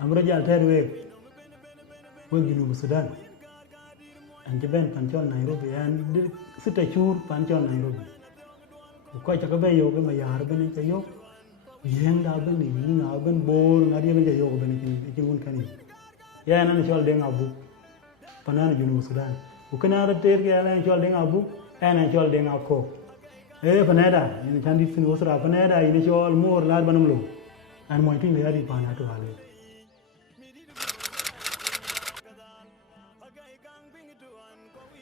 amra jal ter we Junub Sudan an ben panchol Nairobi an dir sita chur panchol Nairobi ko cha ka be yo ke ma yar ben ke yo yen da ben ni na ben bor ngadi ben yo ben ki ngun kani ya nan chol de ngabu panan Junub Sudan ko kana ra ter ke an chol de ngabu an chol de ngako panada ni chandi sin osra panada ni chol mor la banam lo an mo tin le ari pana to ale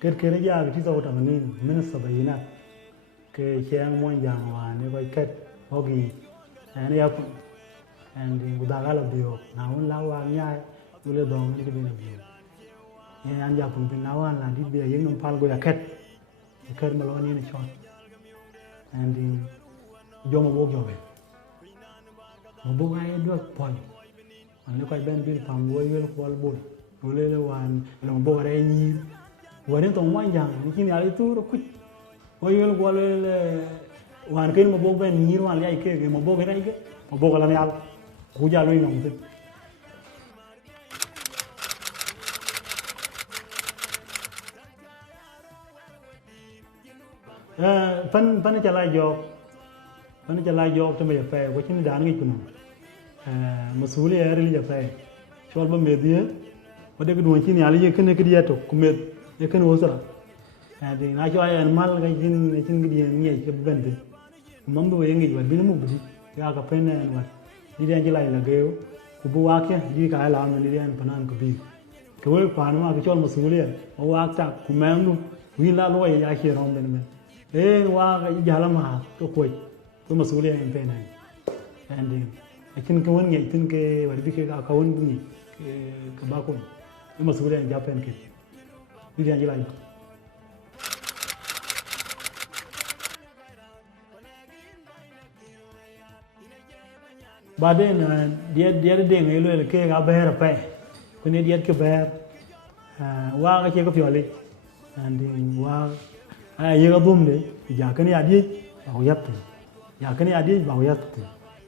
kere ya ti so ta ni min sabayina ke chang mo yang wa ne ko ket hogi an ya and budagala bio na un la wa nya ule dong ni be ni ye an ya pun bin na wa la di be yeng num pal go ya ket malo ni ni chon and jomo bo jobe mo bo ay do pon an le ko ben bil pam wo yel ko bol ule le wan lo bo re niวันตรงวันยังกินอะไรตู้รคุยวันนี้เราเลยวันเกินมาบอกเป็นนี่วันเลยไอ้เก๋มาบอกอะไรเก๋มาบอกอะไรเนี่ยกูจะลุยน้องสิพันจะไล่ยอกจะไม่จะไปว่าชิ้นด่านกี่คนมาสู้เลยอะไรจะไปชอบมาเมียดีว่าเด็กดูชิ้นอะไรยังขึ้นในกระดิ่งตกคุมเม็ดya kan wosra ade na jo ay mal ga jin gidi ngi ke bende mam do yengi wa bin mu budi ya ka penne en wa di den ji lai la geo ku bu wa ke di ka la no di den panan ko bi ke we kwa no ma ke chol masuliya o wa ta ku menu wi la lo ya ke rom ben men wa ga ja la ma to ko masuliya en penne ande akin ke won ngi tin ke wa bi ke ka won ni ke ba ko masuliya en ja pen ke đi ăn gì lại baden dia de ngai lo ke ga ber pa ko ne dia ke ber wa ga ke ko fiole andi wa ye ga bum de ja kan ya di ba yap ya kan ya di ba yap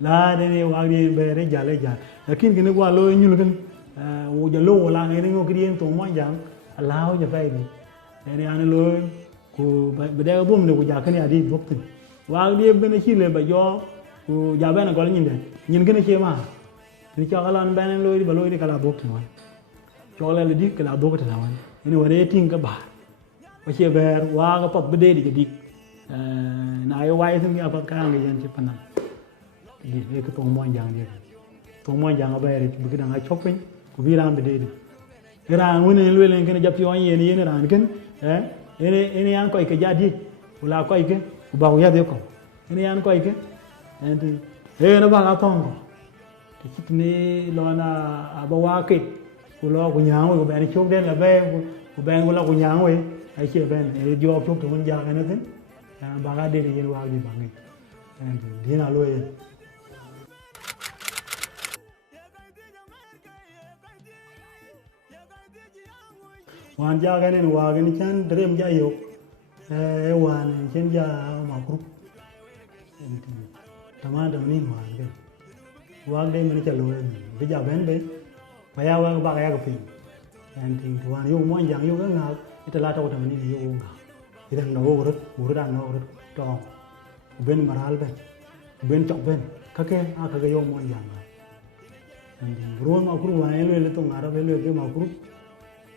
la de ne wa di ber ja le ja lakin ke ne wa lo nyul kan wo ja lo la ngai ne ngo ke dien to mo jang laoจะไปดิแต่อันนั้นเลยกูไปได้ก็บุ้มเลยกูอยากขึ้นอย่างดีบกถึงว่าเรียบเป็นชิ้นเลยแบบย่อกูอยากเป็นอะไรก็เลยยินเดยินขึ้นเชื่อมาทีนี้เจ้าก็ลอนเป็นเลยบเลยที่กลาบกถึงวันเจ้าเลยดิกลาบกถึงวันนี่วันนี้ทิ้งกับบาว่าเชื่อแบบว่าก็ปับเบดีก็ดินายไว้ซึ่งมีอภัยการเลยยันเชื่อปนันดิเอกตัวมวยอย่างเดียวตัวมวยอย่างอะไรบุกดังไอ้ช็อปปิ้งกูวิรามเบดีKerang ini luar yang kena jadi orang ini orang kan, ini yang kau ikut jadi, ulah kau ikut, ubah uyah dia kau, ini yang kau ikut, nanti, nampak apa kau, kita ni lona bawa ke, ulah kau nyang, kau beri cok dan lebih, kau beri ulah kau nyang, asyik beri, jawab cok tu pun jangan nanti, bagai dia ni luar di bangai, nanti dia nak luar. Wan ja ganen wa gani chan drem ja yo wan chen ja ma group tama da ni wa ge wa ge mani cha lo be ja ben be ba ya wa ba ya ko pin and tin wan yo mo yang yo ga nga ita la ta ko ni yo nga ita no ro da no ro to ben maral ben chok ben ka ke a ka ge yo mo yang and ro ma group wa le to ngara be le ke ma group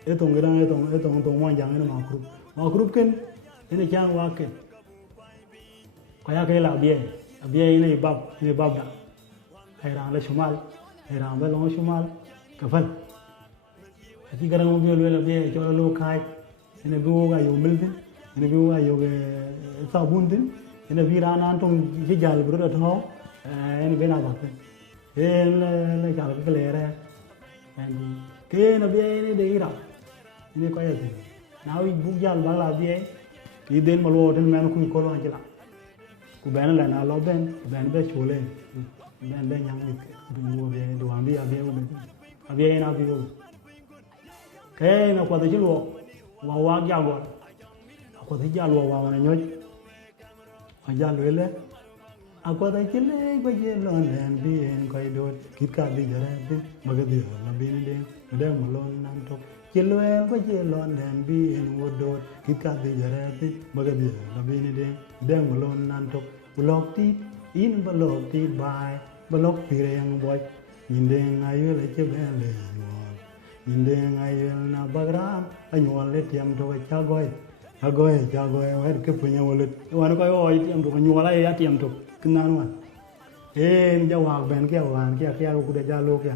etong gerang etong mo yang ini ma group kan ini jangan wakil kayak lah biaya ini bab dah herang le shumal herang be long shumal kafal hati gerang mo biaya biaya jual lo kai ini biaya yo milden ini biaya yo sabun din ini virana antong jijal bro atau ini bena bakal ini kalau kelera ini kena biaya ini daerah ini kau ya deh, nawi bukan bala biaya, iden malu dan mana kui kolong aja lah, ku ben lah na lo ben be chule, ben yang ni, dua biaya dua biaya biaya na biaya, kaya nak kuat aja lu, wawa jago, aku tu jago wawa na nyoj, aja lu le, Aku ada kile baje lon den bien koy do kit ka bi jare bin magadi la bin den de malon nan to kilo el baje lon den bien wodo kit ka bi jare bin magadi la bin den de malon nan to blok ti in blok ti bai blok pireng boy inde ngayo le che bele inde ngayo na bagram anyol le tiam to chagoy chagoy wer ke punya wolut wan koy oy tiam to nyola ya tiam to kenan wan ja wak ben ke wan ke ku de jalo ke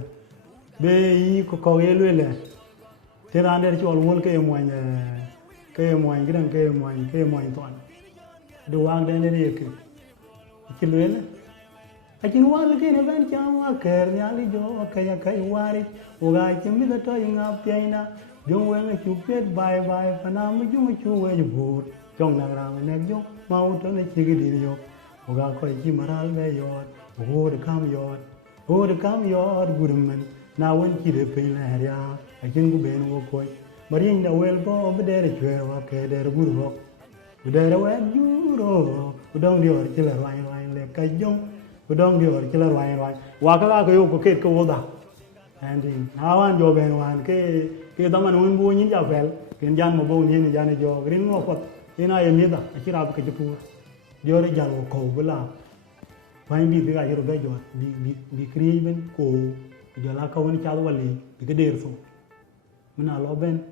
be yi ko yelwe le te ran der chol wol ke moy gidan ke moy ton do wang den ne ke lwele akin wal ke ne ben cha wa ker nya li jo kai wari o ga ke mi da to nga piana jong we me chu pet bai pana mu ju we bu jong na ra ne jo ma u to ne chi ge di yo o ga ko ji maral me yo o de kam yo gurmen na won ki de pe na ya akin gu ben wo ko bari nda wel bo be de chwe wa ke de gu ro de re we ju ro dong di or chi la rai le ka jong dong di or chi la rai wa ka yo ko ke ko da and na wan jo ben wan ke da man won bu nyin ja fel ken jan mo bo nyin jan jo rin ngo ko ina ye mi da chi ra ke pu dio re jan ko bula fain bi ga yero be jo bi kriye ben ko jo la ka woni cha wali bi ke der so mina lo ben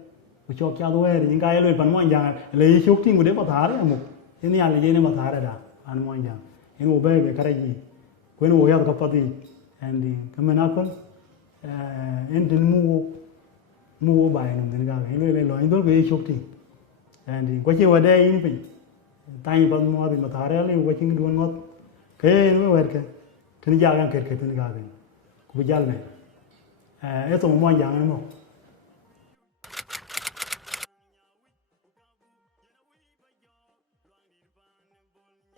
ko cho kya do er yin ga ye lo pan mo jang le yi chok ting de pa thar ya mo ni ya le ye ne ma thar da an mo jang en o be kare ji ko en o ya ka pati and kamena kon en den mu ba en den ga le lo in do be chok ting and ko che wa de yin pe tai pa mo bi ma thar ya le ko ching du ngot ke no wer ke tin ja gan ke tin ga ben ku jal ne to mo jang mo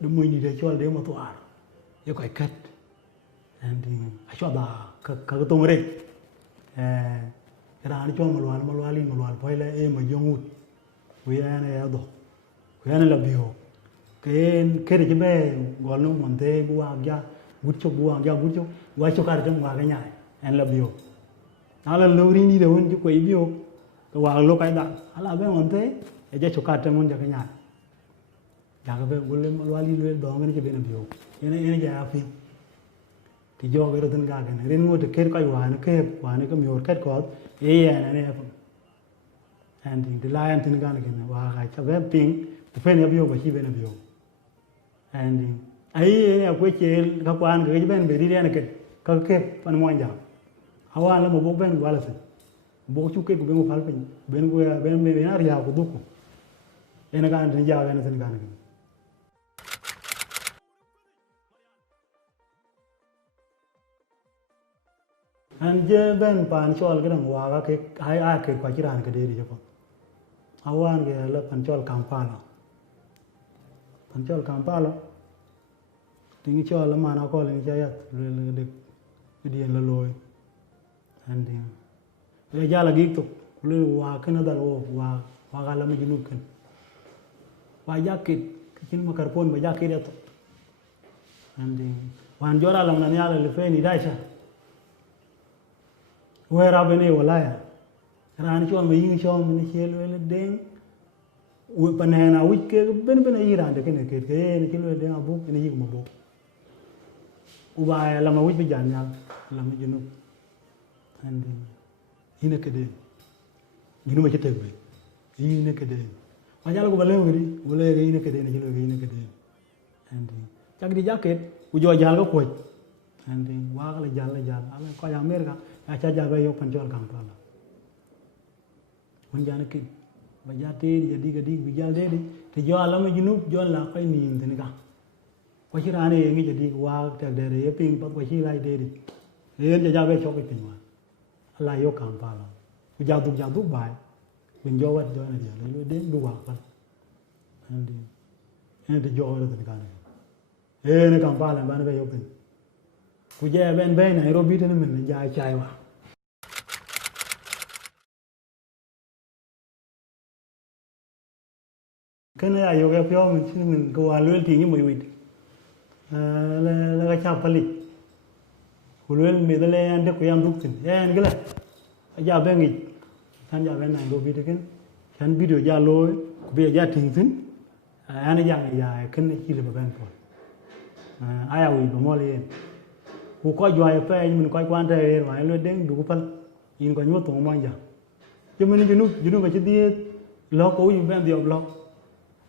du muy ni de chol de mo toar yo kai kat and a cho da ka tong re ra ni cho mo lwal poi le e mo jongut ku ya ne ya do ku ya ne la bio ken ke de be gol no monte bu agya gutcho wa cho kar dem wa ga nya en la bio ala lo ri ni de won ju ko bio ko wa lo kai da ala be monte e je cho kar dem won ja ga nya ya ga be gol mo wali lo do ngani ke be na bio ene ja afi ti jo ga den ga ga ren ngo de ker kai wa ne ko mi or ket ko e ya ne and the lion tin ga ne wa ga cha be ping te fe ne bio ba chi be na bio and ai ne ko che ka kwan ga ben be ri ne ke ka ke pan mo ja hawa la mo bo ben wala se bo chu ke ko be mo fal pe ben ko ya ben be na ria ko duko ene ga ne ja ga ne tin ga ne and je ben pan chol ga wa ga ke ai a ke kwa chiran ke de ri ko awan ga la pan chol kampala tingi chol la mana ko le ja yat le de di la loy and le ja la gik to le wa kana da wa ga la ma jinu kan wa ja ke kin ma karpon ba ja ke to and wan jora la na ya le fe ni daisha wera bene walaya ran chon ma yin chon ni chelo le den u panena u ke ben iran de ken ke ni chelo de abu ni yig mo bo u ba la ma u bi jan ya la ma jinu and ina ke de ginu ma chete be ina ke de ma jalo ko bale ngri wala ina ke de ni chelo ina ke de and chak di jaket u jo jal ko ko and wa la jal ala ko ya america acha jabe yo panjol kampala mun jana ki ba jate jadi gadi bijal de te jo ala ma junub jo la ko ni tin ga ko ci rane ngi jadi wa tak de ye ping pa ko ci lai de yen ja jabe chok pin wa ala yo kampala ku jadu bai kun jo wat jo na de lo de du wa pa and de jo ro tin ga ne kampala ba ne be yo pin ku je ben Nairobi te men ja chai wa kana ya yo ga pyo men chin men ko wa lwel ti ni mo wit la cha pali kulwel me dale ande ko yam duktin en gila ja bengi kan ja ben nan go video ken kan video ja loy ko be ja tingtin ana ja ya ken ki le ben ko aya wi bo mole en ku ko jwa ya pe min ko kwan te wa lo deng du pal in ko nyu to mo ja je min junu ko chi die lo ko yu ben dio lo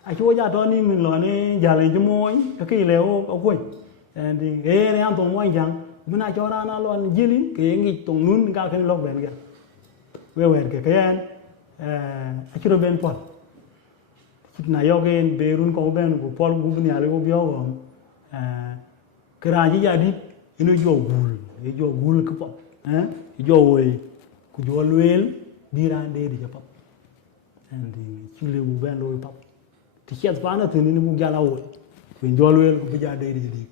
a chu ja to ni min lo ni ja le ju mo ke le o ko en di ge ne am to mo jang min a cho ra na lo an jili ke ngi to nun ka ken lo ben ga we wen ke ken a chu ben pol na yo gen berun ko ben ko pol gu ni ale ko bio go kra ji ja di ino jo gul ko pop jo woy ku jo luel birande di pop andi chule bu ben lo pop ti chet bana tin ni mu gala woy ku jo luel ku bija de di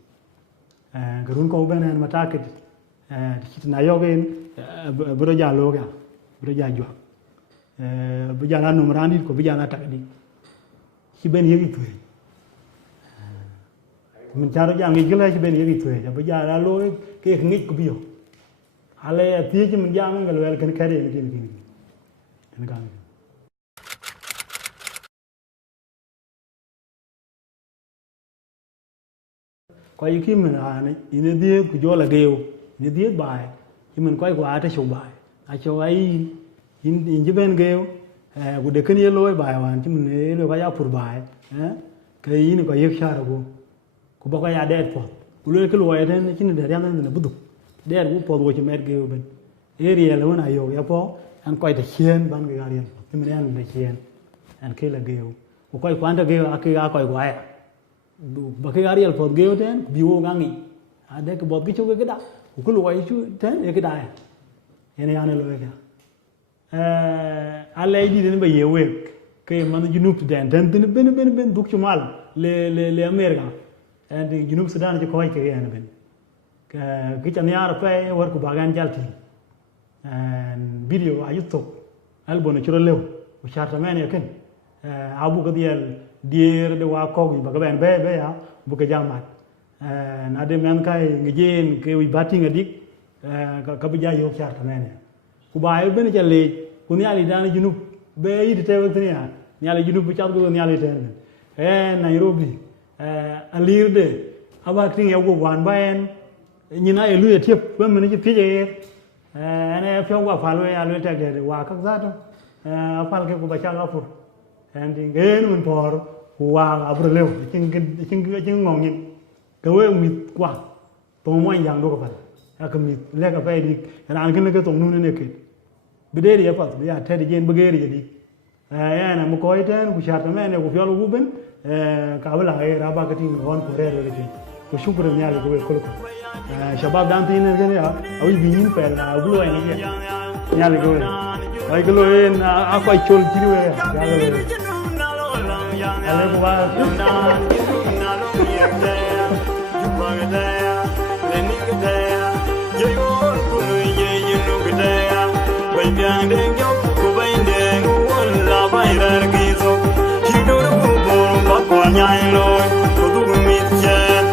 garun ko ben en mataket ti chet na yo gen bro ja lo ga bro ja jo bija na numrani ko bija na takdi ci ben yegi tuy mình cha nó giang nghịch cái này chỉ bên cái gì thôi, bây giờ là lôi cái nghịch của biểu, ale tiếc chứ mình giang cái loại cái đấy cái này, coi khi mình này, ini dia kujual lagi, ini dia bài, thì mình coi qua ada show bài, show ấy, in chỉ bên gêu, udah kan dia lôi bài hoàn, chứ mình lôi cái pur bài, cái ini coi yek share aku. Ku bako ya der pot ulo ke lo ayten chin der yam na budu der bu pot wo ci mer ge ben area la wona yo ya po an koy de chien ban ge garien ti men an de chien an ke la ge ku koy kwanta ge ak ga koy wa ya ba ke garien pot ge ten bi wo gangi ade ke bot gi chu ge da ku lo ay chu ten e ge da ene ya ne lo ge alay di den ba yewe ke man junub den ben duk ci mal le america and the Junub Sudan je koy ke yan ben ke tan yar pe war ku bagan jalti and video ayuto albon churo lew ku charta men yaken abu gadiyal dier de wa ko ba ben be ya bu ke jamat na de men kay ngejen ke wi batinga dik ka bi jayo charta men ku baay ben jalle ku nyali dan Junub be yidi tew tan ya nyali Junub bu chargo nyali ten Nairobi alirde abating yago wan baen nyina elu etiep ba men ji pije ene fe wa falo ya lo tagde wa kak zato apal ke ku ba changa fur and ngeen mun por wa abro lew cing ngong ni ke we mit kwa to mo yang do ko fa ak mit le ka fay di ran ken ke to nu ne ke bidere ya pat ya tede gen begere di na mo ko iten ku charta men ku fiolo guben kabla ay raba kating gon korero lagi ko shukran nyali ko ko shabab dan tin ne ya awi binin per na bulo ay ne nyali ko ay ko en akoy chol jiri we ya ale ko ba nyai loi ko du mi chen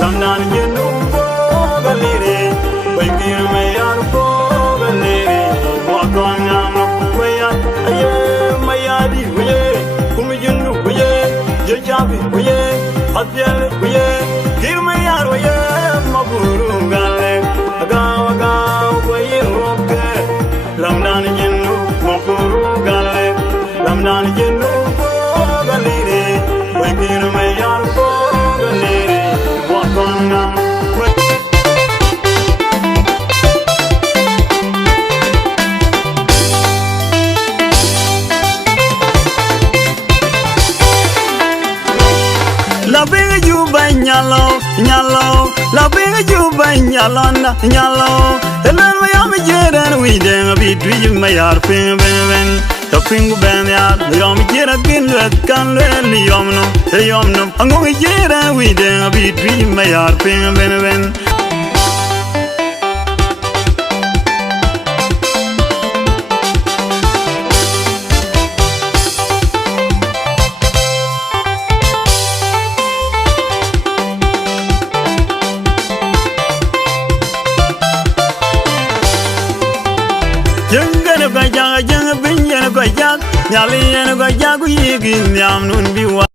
ram nan yen no ko galire bai ki me yar ko galire wa ko nyam no ko ya aye ma ya di we ku mi yen no we je ja bi we atyal we kir me yar we ma buru gale aga ko ye ro ke ram nan yen no ma buru gale ram nan yen no ko galire La bega juba nyalo la bega juba nyalo elan ma yam jeren wi den bi twi ma yar pen ben to pingu ben yar yom jera bin let kan le yom no ango jera wi den bi twi ma yar pen ben Jeng bin yen ko jak nyali yen ko jak yigi nyam nun biwa